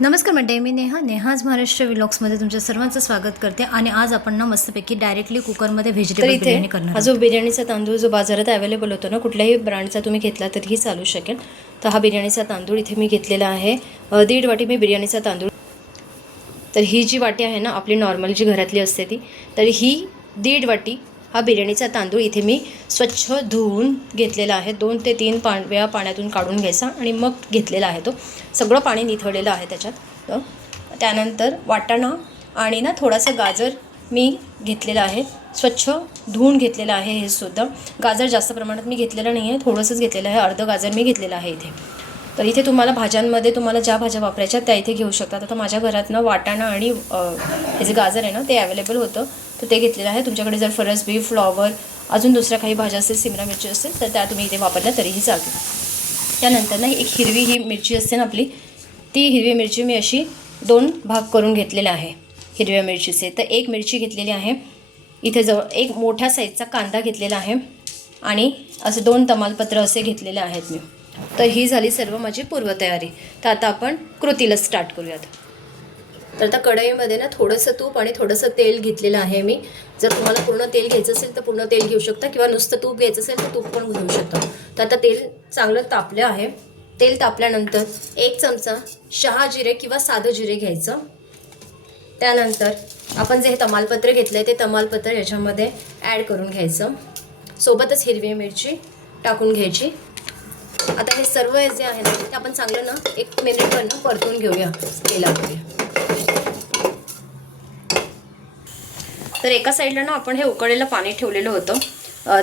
नमस्कार मंडळी, मी नेहाज महाराष्ट्र व्लॉग्समध्ये तुमच्या सर्वांचं स्वागत करते. आणि आज आपण ना मस्तपैकी डायरेक्टली कुकरमध्ये व्हेजिटेबल बिर्याणी करणार आहोत. हा जो बिर्याणीचा तांदूळ जो बाजारात अवेलेबल होतो ना, कुठल्याही ब्रँडचा तुम्ही घेतला तरीही चालू शकेल. तर हा बिर्याणीचा तांदूळ इथे मी घेतलेला आहे. 1.5 वाटी मी बिर्याणीचा तांदूळ. तर ही जी वाटी आहे ना आपली नॉर्मल जी घरातली असते ती, तर ही 1.5 वाटी हा बिर्याणीचा तांदूळ इथे मी स्वच्छ धुवून घेतलेला आहे. 2 ते 3 वेळा पाण्यातून काढून घ्यायचा आणि मग घेतलेला आहे. तो सगळं पाणी निथळलेलं आहे त्याच्यात. त्यानंतर वाटाणा आणि ना थोडासा गाजर मी घेतलेला आहे, स्वच्छ धुवून घेतलेलं आहे. हे सुद्धा गाजर जास्त प्रमाणात मी घेतलेलं नाही आहे, थोडंसंच घेतलेलं आहे. अर्ध गाजर मी घेतलेलं आहे इथे. तर इथे तुम्हाला भाज्यांमध्ये तुम्हाला ज्या भाज्या वापरायच्या त्या इथे घेऊ शकतात. आता माझ्या घरात ना वाटाणा आणि हे जे गाजर आहे ना ते अवेलेबल होतं, तर ते घेतलेलं आहे. तुमच्याकडे जर फरसबी, फ्लॉवर, अजून दुसऱ्या काही भाज्या असतील, सिमला मिरची असेल तर त्या तुम्ही इथे वापरल्या तरीही चालतील. त्यानंतर ना एक हिरवी ही मिरची असते ना आपली, ती हिरवी मिरची मी अशी 2 भाग करून घेतलेले आहे हिरव्या मिरचीचे. तर एक मिरची घेतलेली आहे इथे. जवळ एक मोठ्या साईजचा कांदा घेतलेला आहे आणि असे 2 तमालपत्र असे घेतलेले आहेत मी. तर ही झाली सर्व माझी पूर्वतयारी. तर आता आपण कृतीला स्टार्ट करूयात. तर आता कढईमध्ये ना थोडंसं तूप आणि थोडंसं तेल घेतलेलं आहे मी. जर तुम्हाला पूर्ण तेल घ्यायचं असेल तर पूर्ण तेल घेऊ शकता, किंवा नुसतं तूप घ्यायचं असेल तर तूप पण घेऊ शकता. तर आता तेल चांगलं तापलं आहे. तेल तापल्यानंतर 1 चमचा शहा जिरे किंवा साधं जिरे घ्यायचं. त्यानंतर आपण जे हे तमालपत्र घेतलं आहे ते तमालपत्र याच्यामध्ये ॲड करून घ्यायचं. सोबतच हिरवी मिरची टाकून घ्यायची. आता हे सर्व जे आहे ना ते आपण चांगलं ना 1 मिनिटभर ना परतून घेऊया तेलामध्ये. तर एका साईडला ना आपण हे उकळलेलं पाणी ठेवलेलं होतं.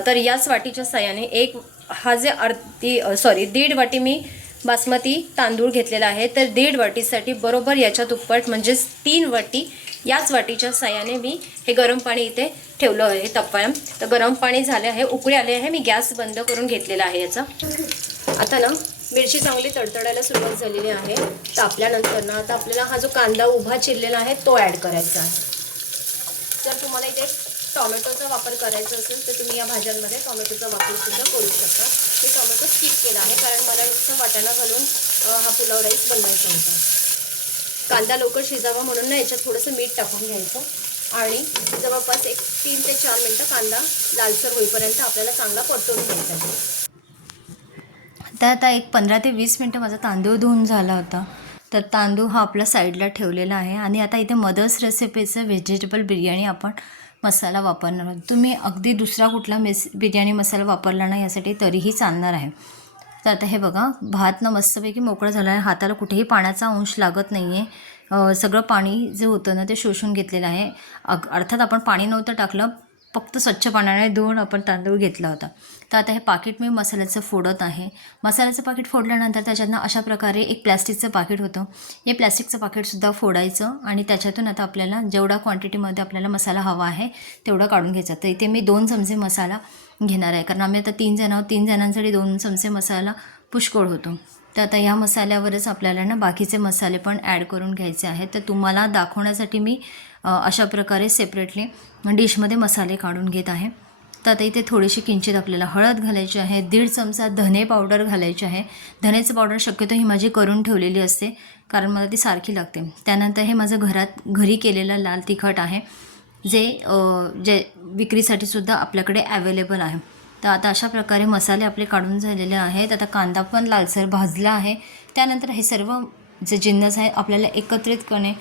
तर याच वाटीच्या साह्याने हा जे 1.5 वाटी मी बासमती तांदूळ घेतलेला आहे. तर 1.5 वाटीसाठी बरोबर याच्या दुप्पट म्हणजेच 3 वाटी याच वाटीच्या साह्याने मी हे गरम पाणी इथे ठेवलं आहे तप्प्या. तर गरम पाणी झाले आहे, उकळी आले आहे. मी गॅस बंद करून घेतलेला आहे याचा. आता ना मिरची चांगली तडतडायला सुरुवात झालेली आहे. तापल्यानंतर ना आता आपल्याला हा जो कांदा उभा चिरलेला आहे तो ॲड करायचा आहे. जर तुम्हाला इथे टॉमॅटोचा वापर करायचा असेल तर तुम्ही या भाज्यांमध्ये टॉमॅटोचा वापरसुद्धा करू शकता. मी टॉमॅटो स्किप केला आहे कारण मला नुसतं वाटाणा घालून हा पुलाव राईस बनवायचा होता. कांदा लवकर शिजावा म्हणून ना याच्यात थोडंसं मीठ टाकून घ्यायचं आणि जवळपास 3 ते 4 मिनटं कांदा लालसर होईपर्यंत आपल्याला चांगला परतवून घ्यायचा आहे. तर आता 15 ते 20 मिनटं माझा तांदूळ धुवून झाला होता. तर तांदूळ हा आपला साईडला ठेवलेला आहे. आणि आता इथे मदर्स रेसिपीचं व्हेजिटेबल बिर्याणी आपण मसाला वापरणार आहोत. तुम्ही अगदी दुसरा कुठला बिर्याणी मसाला वापरला ना यासाठी तरीही चालणार आहे. तर आता हे बघा, भात ना मस्तपैकी मोकळं झालं आहे. हाताला कुठेही पाण्याचा अंश लागत नाही आहे. सगळं पाणी जे होतं ना ते शोषून घेतलेलं आहे. अर्थात आपण पाणी नव्हतं टाकलं, फक्त स्वच्छ पाण्याने धुवून आपण तांदूळ घेतला होता. तर आता हे पाकिट मी मसाल्याचं फोडत आहे. मसाल्याचं पाकिट फोडल्यानंतर त्याच्यातनं अशा प्रकारे एक प्लॅस्टिकचं पाकिट होतं. हे प्लॅस्टिकचं पाकिटसुद्धा फोडायचं आणि त्याच्यातून आता आपल्याला जेवढा क्वांटिटीमध्ये आपल्याला मसाला हवा आहे तेवढा काढून घ्यायचा. तर इथे मी 2 चमचे मसाला घेणार आहे, कारण आम्ही आता 3 जण आहोत. 3 जणांसाठी 2 चमचे मसाला पुष्कळ होतो. तर आता ह्या मसाल्यावरच आपल्याला ना बाकीचे मसाले पण ॲड करून घ्यायचे आहेत. तर तुम्हाला दाखवण्यासाठी मी अशा प्रकारे सेपरेटली डिशमध्ये मसाले काढून घेत आहे. तर आता इथे थोडीशी किंचित आपल्याला हळद घालायची आहे. 1.5 चमचा धने पावडर घालायची आहे. धनेचं पावडर शक्यतो ही माझी करून ठेवलेली असते, कारण मला ती सारखी लागते. त्यानंतर हे माझं घरी केलेलं लाल तिखट आहे, जे विक्रीसाठी सुद्धा आपल्याकडे अवेलेबल आहे. तर आता अशा प्रकारे मसाले आपले काढून झालेले आहेत. आता कांदा पण लालसर भाजला आहे. त्यानंतर हे सर्व जे जिन्नस आहेत आपल्याला एकत्रितपणे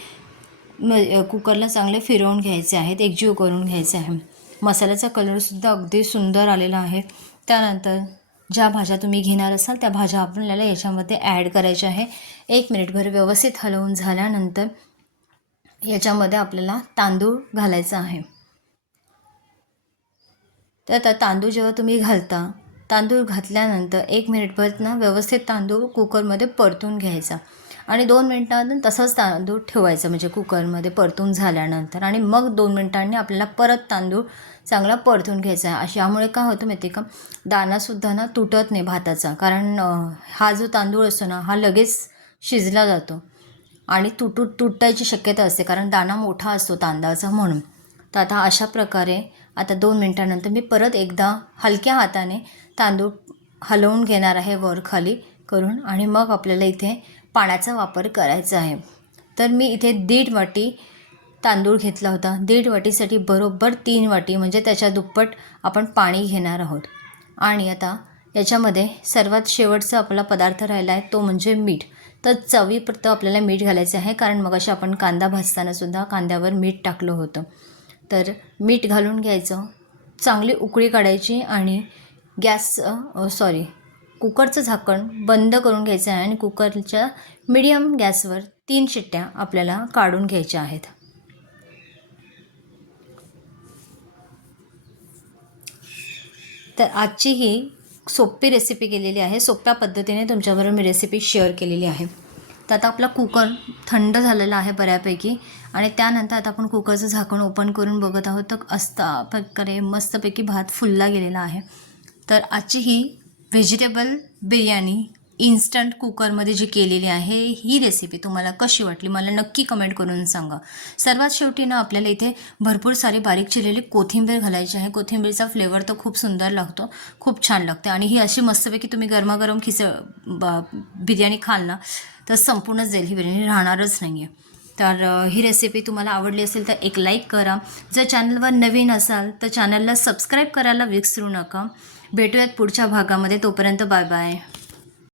कुकरला चांगले फिरवून घ्यायचे आहेत, एकजीव करून घ्यायचे आहे. मसाल्याचा कलरसुद्धा अगदी सुंदर आलेला आहे. त्यानंतर ज्या भाज्या तुम्ही घेणार असाल त्या भाज्या आपल्याला याच्यामध्ये ॲड करायच्या आहे. 1 मिनिटभर व्यवस्थित हलवून झाल्यानंतर याच्यामध्ये आपल्याला तांदूळ घालायचा आहे. तर आता तांदूळ जेव्हा तुम्ही घालता, तांदूळ घातल्यानंतर 1 मिनिटभर ना व्यवस्थित तांदूळ कुकरमध्ये परतून घ्यायचा आणि 2 मिनिटांनंतर तसंच तांदूळ ठेवायचं, म्हणजे कुकरमध्ये परतून झाल्यानंतर. आणि मग 2 मिनिटांनी आपल्याला परत तांदूळ चांगला परतून घ्यायचा आहे. यामुळे काय होतं माहिती आहे का, दाणासुद्धा ना तुटत नाही भाताचा, कारण हा जो तांदूळ असतो ना हा लगेच शिजला जातो आणि तुटायची शक्यता असते, कारण दाणा मोठा असतो तांदळाचा म्हणून. तर आता अशा प्रकारे आता 2 मिनिटांनंतर मी परत एकदा हलक्या हाताने तांदूळ हलवून घेणार आहे वर खाली करून, आणि मग आपल्याला इथे पाण्याचा वापर करायचा आहे. तर मी इथे 1.5 वाटी तांदूळ घेतला होता. 1.5 वाटीसाठी बरोबर 3 वाटी म्हणजे त्याच्या दुप्पट आपण पाणी घेणार आहोत. आणि आता याच्यामध्ये सर्वात शेवटचा आपला पदार्थ राहिला आहे तो म्हणजे मीठ. तर चवीपुरतं आपल्याला मीठ घालायचं आहे, कारण मगाशी आपण कांदा भाजतानासुद्धा कांद्यावर मीठ टाकलं होतं. तर मीठ घालून घ्यायचं, चांगली उकळी काढायची आणि कुकरचं झाकण बंद करून घ्यायचं आहे आणि कुकरच्या मीडियम गॅसवर 3 शिट्ट्या आपल्याला काढून घ्यायच्या आहेत. तर आजची ही सोपी रेसिपी केलेली आहे. सोप्या पद्धतीने तुमच्याबरोबर मी रेसिपी शेअर केलेली आहे. तर आता आपला कुकर थंड झालेला आहे बऱ्यापैकी आणि त्यानंतर आता आपण कुकरचं झाकण ओपन करून बघत आहोत. तर अशा प्रकारे मस्तपैकी भात फुलला गेलेला आहे. तर आजची ही व्हेजिटेबल बिर्याणी इन्स्टंट कुकरमध्ये जी केलेली आहे ही रेसिपी तुम्हाला कशी वाटली मला नक्की कमेंट करून सांगा. सर्वात शेवटी ना आपल्याला इथे भरपूर सारी बारीक चिरलेली कोथिंबीर घालायची आहे. कोथिंबीरचा फ्लेवर तर खूप सुंदर लागतो, खूप छान लागते आणि ही अशी मस्तपैकी तुम्ही गरमागरम बिर्याणी खाल ना तर संपूर्णच जाईल, ही बिर्याणी राहणारच नाही आहे. तर ही रेसिपी तुम्हाला आवडली असेल तर एक लाईक करा. जर चॅनलवर नवीन असाल तर चॅनलला सबस्क्राईब करायला विसरू नका. भेटूयात पुढच्या भागामध्ये. तोपर्यंत बाय बाय.